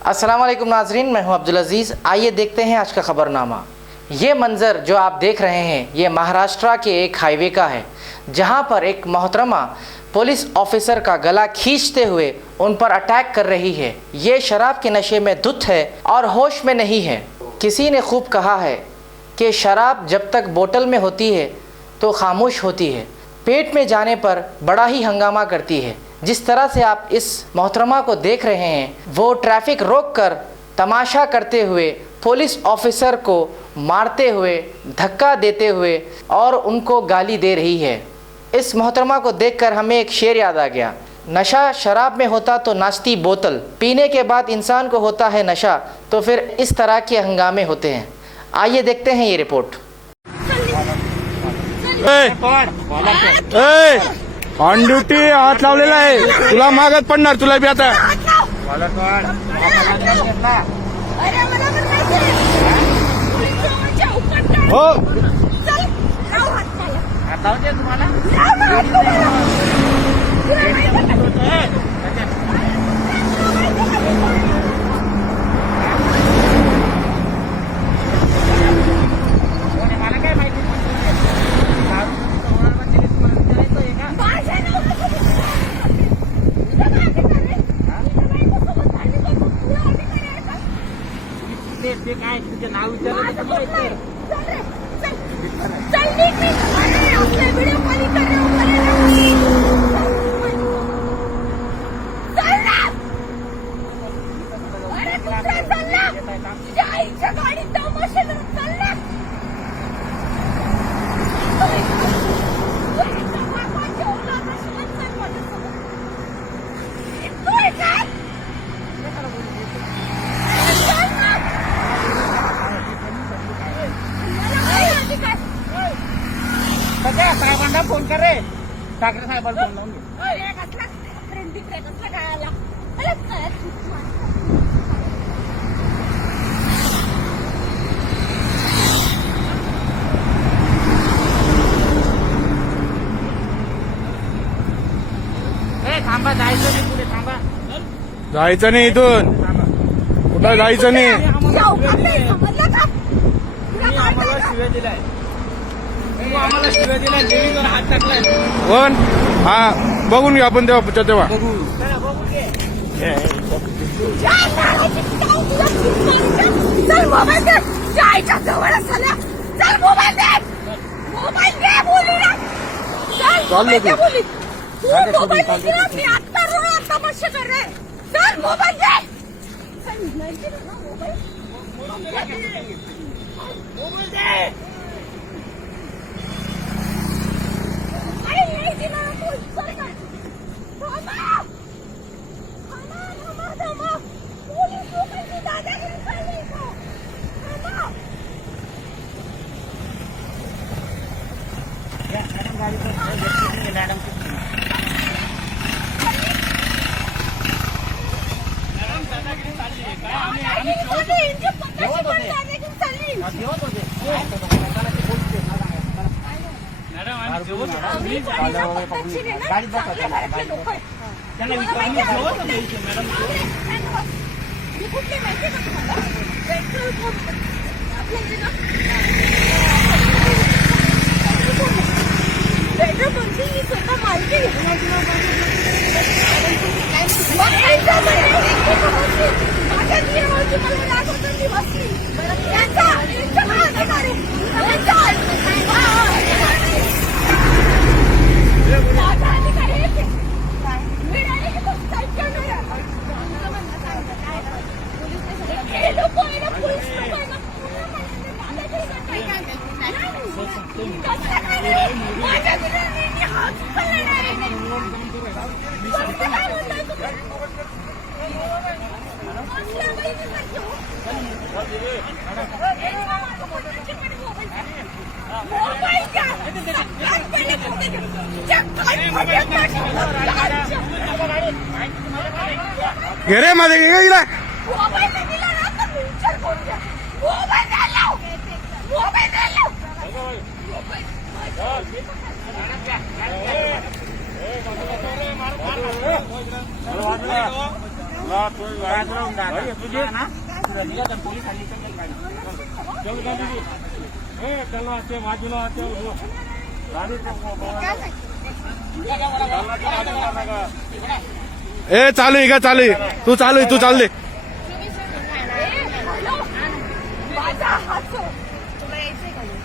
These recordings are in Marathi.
अस्सलाम वालेकुम नाजरीन, मैं हूं अब्दुल अजीज़। आइए देखते हैं आज का खबरनामा। ये मंज़र जो आप देख रहे हैं ये महाराष्ट्र के एक हाईवे का है, जहां पर एक मोहतरमा पुलिस ऑफिसर का गला खींचते हुए उन पर अटैक कर रही है। ये शराब के नशे में धुत है और होश में नहीं है। किसी ने खूब कहा है कि शराब जब तक बोतल में होती है तो खामोश होती है, पेट में जाने पर बड़ा ही हंगामा करती है। जिस तरह से आप इस मोहतरमा को देख रहे हैं, वो ट्रैफिक रोक कर तमाशा करते हुए पुलिस ऑफिसर को मारते हुए, धक्का देते हुए और उनको गाली दे रही है। इस मोहतरमा को देखकर हमें एक शेर याद आ गया, नशा शराब में होता तो नाचती बोतल, पीने के बाद इंसान को होता है नशा तो फिर इस तरह के हंगामे होते हैं। आइए देखते हैं ये रिपोर्ट। ऑन ड्यूटी हात लावलेला आहे, तुला मागत पडणार, तुला बी आता हो ते काय तुझं नाव विचारलं साहेबांना फोन कर रे, ठाकरे साहेबांना फोन लावून थांबा, जायचं नाही पुढे, थांबा, जायचं नाही इथून, कुठं जायचं नाही। आम्हाला शिव्या दिलाय, आम्हाला शिव्या दिलाय, देवीवर हात टाकलाय कोण? हा बघून घेऊ आपण तेव्हा तेव्हा घे रे माझे गेला तुला तू घरात राहून जा तुझे ना पोलीस आली तर गाडी चल गाडी ए चला ते बाजूला ते गाडी ए चालू आहे का चालू आहे तू चालू आहे तू चाल दे माझा हात सोड. तुला यायचंय का नाही?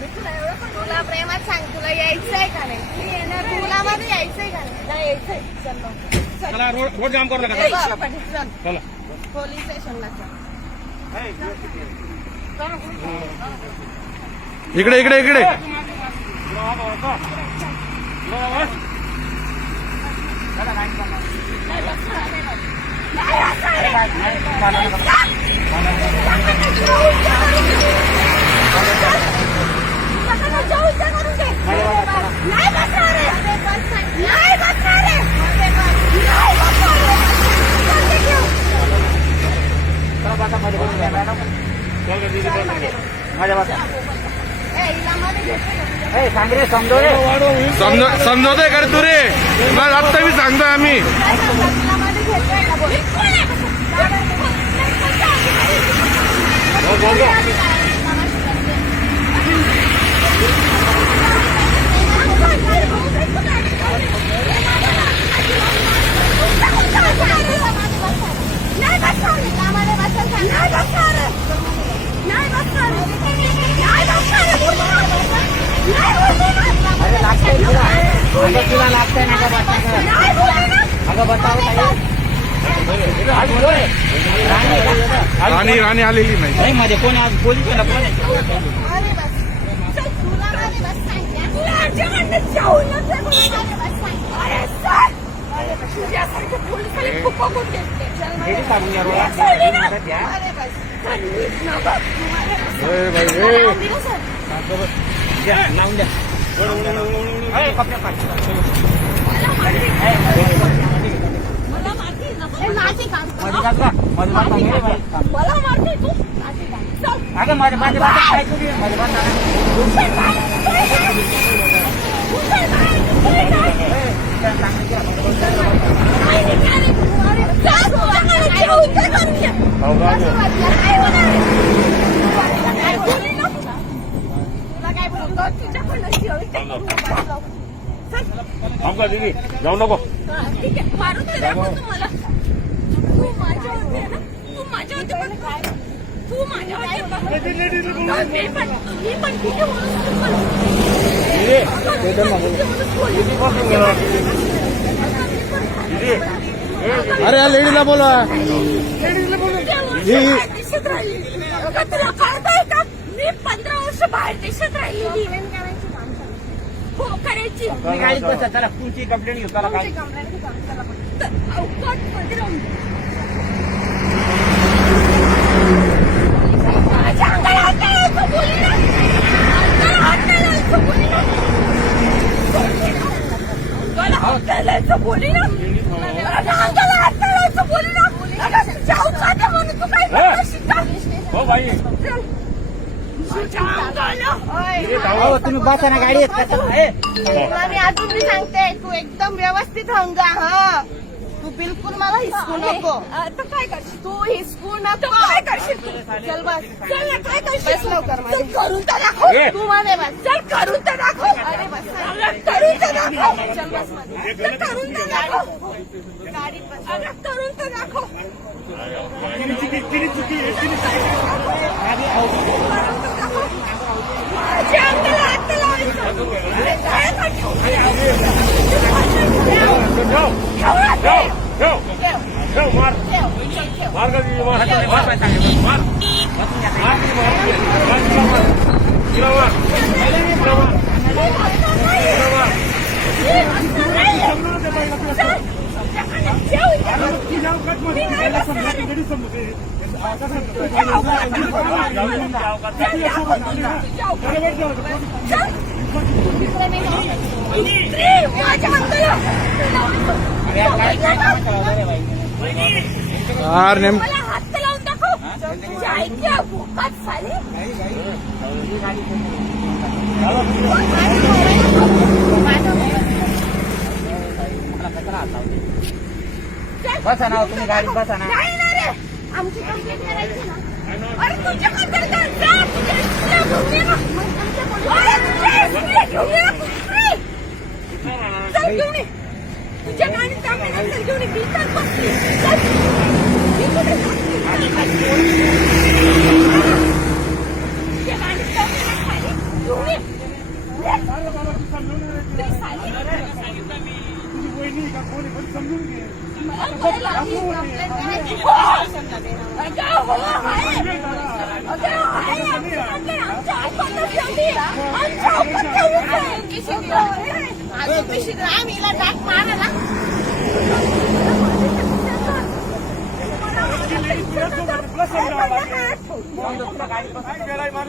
मी तुला एवढं पण तुला प्रेमात सांग, तुला यायचंय का नाही? मी येणार, तुला मध्ये यायचंय का नाही? नाही यायचंय. चल मग. चल. चला रोड जाम करू नका ए, आपण चल. चला पोलीस स्टेशनला चल. इकडे इकडे इकडे समजवतोय का रे तू रे मग आत्ता मी सांगतोय आम्ही राणी राणी आलेली नाही मध्ये कोण आज पोलीस कोण आहे लावून द्या मला मारते तू अगं माझ्या माझ्या काय करू जाऊ नको ठीक आहे मारून तरी दाखव तुम्हाला तू माझ्या होते ना तू माझ्या होते पण तू माझ्या होते मी पण ठीक अरे या लेडीला बोला देशात राहिली तुला कळतंय का मी 15 वर्ष बाहेर देशात राहिली हो करायची गाडीत बसा चला तुमची कंप्लेंट घेऊ चला काय माझ्या अंगाला हात नाही लावायचं बोली ना अंगाला हात नाही लावायचं बोली ना अंगाला हात नाही लावायचं बोली ना अंगाला हात नाही लावायचं बोली ना जाऊ का म्हणून तू काय करशील का? हो भाई तुझ्या अंगाला तुम्ही बसा ना गाडी तुला मी अजून बी सांगते तू एकदम व्यवस्थित हंगा हा तू बिलकुल मला हिसकू नको आता काय करशील तू हिसकू नको काय करशील तू चल बस चल ना काय करशील बस लवकर माझे करून तर दाखव तू मध्ये बस चल करून तर दाखव अरे बस करून तर दाखव चल बस मध्ये चल करून तर दाखव गाडीत बस अरे करून तर दाखव माझ्या अंगाला हात लावायचं अरे काय करतो यार नेम मला हात लावून दाखव ऐक्या भोकात साली चल बसा ना तुम्ही गाडीत बसा ना. नाही ना रे, आमची कंप्लेंट करायची ना. अरे तुझ्याकडे जा, तुझ्या इस्कुला घेऊन ये ना. अरे तुझ्या इस्कुला घेऊन ये ना, कुठे? चल घेऊन ये. तुझ्या गाडीत जाऊन ये ना, चल घेऊन ये. मी इथंच बसली. चल. मी कुठे बसली? तुझ्या गाडीत जाऊन ये ना, खाली. घेऊन ये. ये. तुझी साली. मला कळलं, आम्ही कंप्लेंट करायची. अगं, हो, आहे. अगं, आहे. आमच्या ऐकतच नव्हती. आमच्या ऐकत नव्हती. अजून पिशवीत आम्ही हिला डाक मारायला.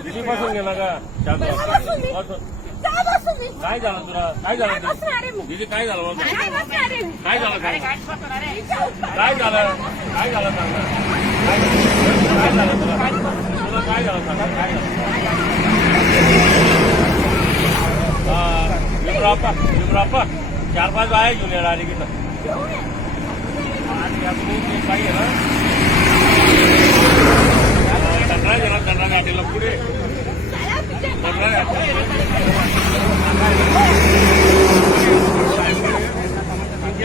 किती बसून गेला का जा बसून मी. काय झालं तुला काय झालं काय बसणार आहे मी? दीदी काय झालं बोल काय बसणार आहे मी? काय झालं काय काय झालं काय झालं सांग ना. काय झालं तुला काय झालं सांग काय झालं विब्राप्पा 4-5 बाया घेऊन येणार आली की काही आहे ना दंडा गाठीला पुढे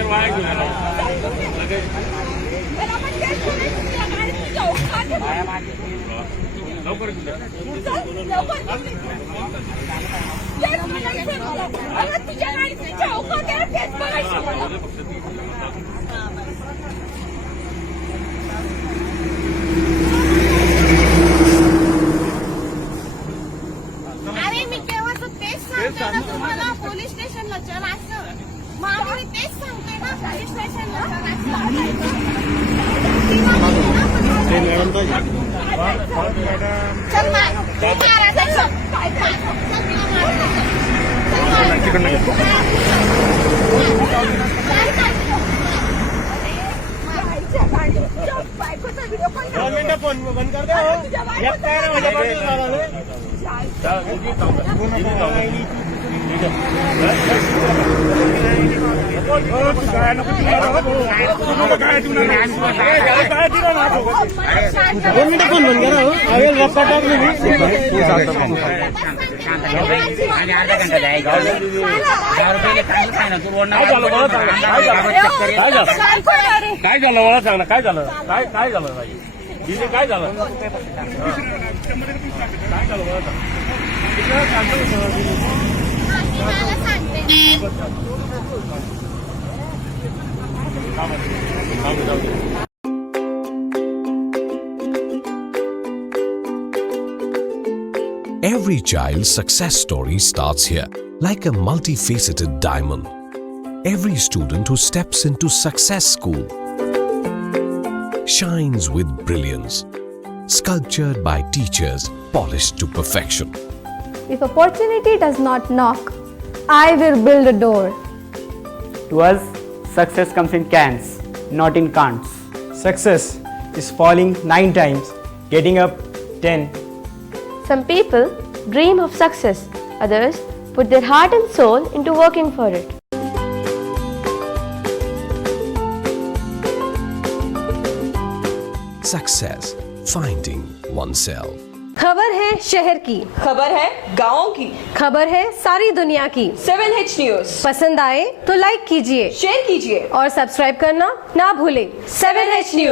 वाया घेऊन येणार लवकर घेऊन तुझ्या गाडीची चौकात आहे, तेच बघायचं मला. अरे मी केव्हाच तेच सांगते ना तुम्हाला, पोलीस स्टेशनला चल असं. मग आम्ही तेच सांगते ना, पोलीस स्टेशनला चल मारायचं. बायकोचा व्हिडिओ पण 2 मिनिटं फोन बंद कर दे एक काय माझ्या आणि अर्धा घंटा जायचं. 10 रुपये काय ना तू बोलणार काय झालं मला सांग ना काय झालं काय झालं नाही दीदी काय झालं काय झालं मला सांग. Every child's success story starts here, like a multifaceted diamond. Every student who steps into Success School shines with brilliance, sculptured by teachers polished to perfection. If opportunity does not knock, I will build a door. To us, success comes in cans, not in can'ts. Success is falling 9 times, getting up 10. Some people dream of success, others put their heart and soul into working for it. Success, finding oneself. खबर है शहर की, खबर है गाँव की, खबर है सारी दुनिया की। 7H न्यूज पसंद आए तो लाइक कीजिए, शेयर कीजिए और सब्सक्राइब करना ना भूलें। 7H news.